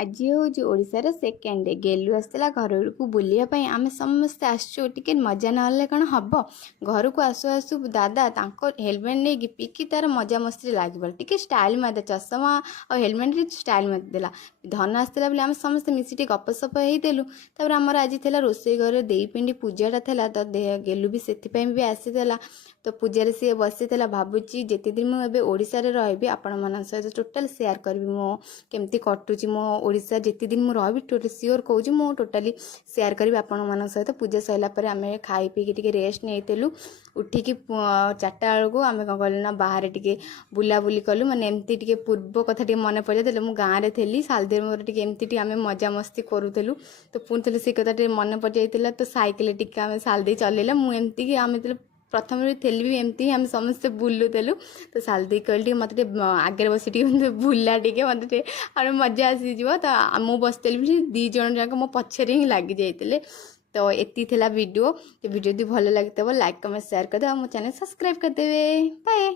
आज हूँ ओडार second day गेलु आसला घर को बुलायापी आम समस्ते आसचु टिके मजा ना कौन हम घर को आसु आसु दादा हेलमेट नहीं पिकी तार मजा मस्ती लगे टिके स्टाइल मारदे चषमा और हेलमेट स्टाइल मारदेला धन आसला आम समस्ते मिसी गपसप होतेलु तापर आमर आज थी रोसे घर दे पिंडी पूजाटा था तो गेलु भी से भी आसीला तो पूजार सी बसी भावुची जिते दिन मुझे ओडार रही आपण मान सहित टोटाल सेयार करी मो केमती कटुची मो ओडिशा जिते दिन मुझे रही टोटल सियोर कहूँ मु टोटाली सेयार करी आपण मान सहित पूजा सरापर आम खाई पीकी रेस्ट नहीं उठिकी 4टा बेलू आम कौन कलु ना बाहर टे बुलाबुली कलु माने एमती टे पूर्व कथा टे मन पड़ जाए मुझे गाँव में थी सालदेव मोर टे एमती आम मजा मस्ती करूँ तो पुणी थे से कथा मन पड़ जाता तो सैकेल टे आम सालदे चलैला मुझे आम प्रथम थी भी एमती आम समस्ते बुलूलु तो सालदी कहली मत आगे बस बुला टे मत मजा आसीज तो मुझे बसती भी 2 जन जाक मो पछरे ही लग जाते तो एति भिडियो तो भिडियो भल लगे लाइक कमेंट शेयर करदे और मो चैनल सब्सक्राइब करदे बाय।